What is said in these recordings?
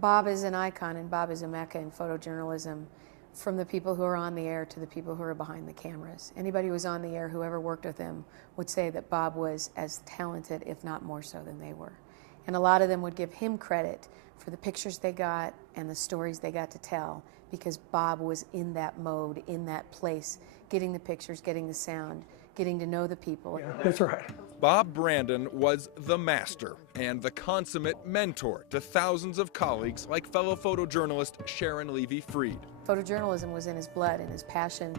Bob is an icon, and Bob is a mecca in photojournalism, from the people who are on the air to the people who are behind the cameras. Anybody who was on the air, whoever worked with him, would say that Bob was as talented, if not more so, than they were. And a lot of them would give him credit for the pictures they got and the stories they got to tell, because Bob was in that mode, in that place, getting the pictures, getting the sound, getting to know the people. Yeah, that's right. Bob Brandon was the master and the consummate mentor to thousands of colleagues like fellow photojournalist Sharon Levy-Fried. Photojournalism was in his blood, and his passion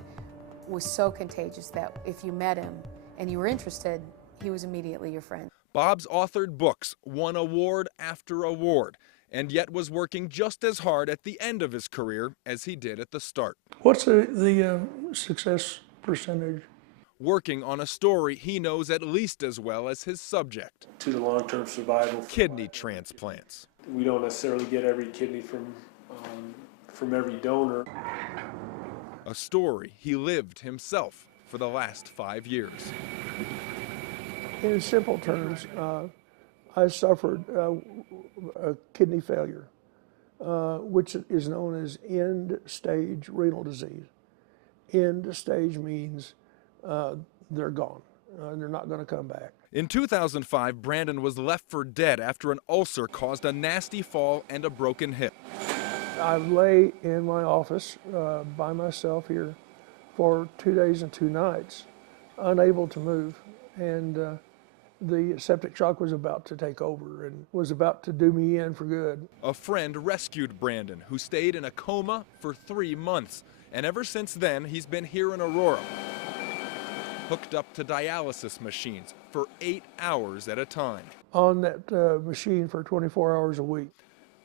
was so contagious that if you met him and you were interested, he was immediately your friend. Bob's authored books won award after award, and yet was working just as hard at the end of his career as he did at the start. What's the success percentage? Working on a story he knows at least as well as his subject. To the long-term survival. Kidney transplants. We don't necessarily get every kidney from every donor. A story he lived himself for the last 5 years. In simple terms, I suffered a kidney failure, which is known as end-stage renal disease. End stage means they're gone. They're not going to come back. In 2005, Brandon was left for dead after an ulcer caused a nasty fall and a broken hip. I lay in my office by myself here for 2 days and 2 nights, unable to move, and the septic shock was about to take over and was about to do me in for good. A friend rescued Brandon, who stayed in a coma for 3 months, and ever since then, he's been here in Aurora, hooked up to dialysis machines for 8 hours at a time. On that machine for 24 hours a week.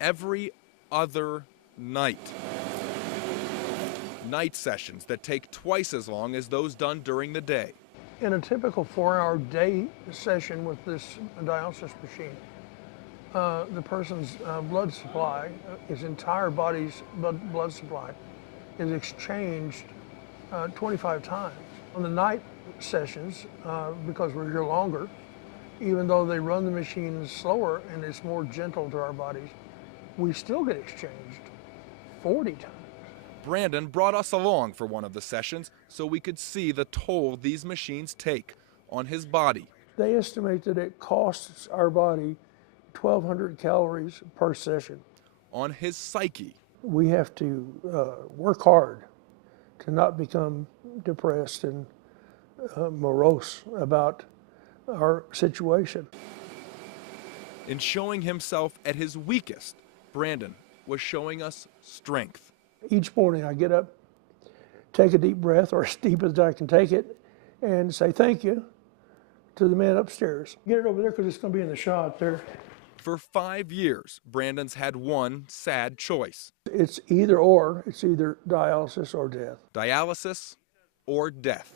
Every other night. Night sessions that take twice as long as those done during the day. In a typical 4-hour day session with this dialysis machine, the person's blood supply, his entire body's blood supply, is exchanged 25 times. On the night sessions, because we're here longer, even though they run the machines slower and it's more gentle to our bodies, we still get exchanged 40 times. Brandon brought us along for one of the sessions so we could see the toll these machines take on his body. They estimate that it costs our body 1,200 calories per session. On his psyche. We have to work hard to not become depressed and morose about our situation. In showing himself at his weakest, Brandon was showing us strength. Each morning I get up, take a deep breath, or as deep as I can take it, and say thank you to the man upstairs. Get it over there because it's going to be in the shot there. For 5 years, Brandon's had one sad choice. It's either or. It's either dialysis or death. Dialysis or death.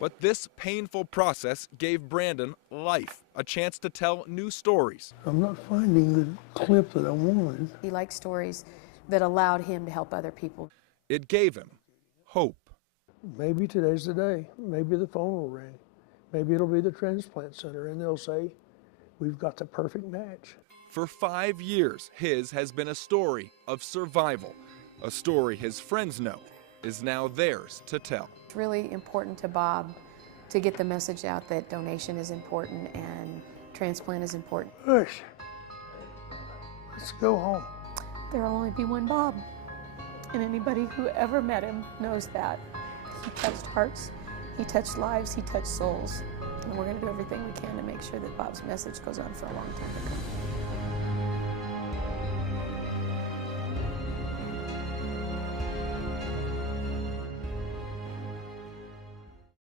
But this painful process gave Brandon life, a chance to tell new stories. I'm not finding the clip that I wanted. He liked stories that allowed him to help other people. It gave him hope. Maybe today's the day. Maybe the phone will ring. Maybe it'll be the transplant center and they'll say, we've got the perfect match. For 5 years, his has been a story of survival, a story his friends know is now theirs to tell. It's really important to Bob to get the message out that donation is important and transplant is important. Hush. Let's go home. There'll only be one Bob, and anybody who ever met him knows that. He touched hearts, he touched lives, he touched souls, and we're going to do everything we can to make sure that Bob's message goes on for a long time to come.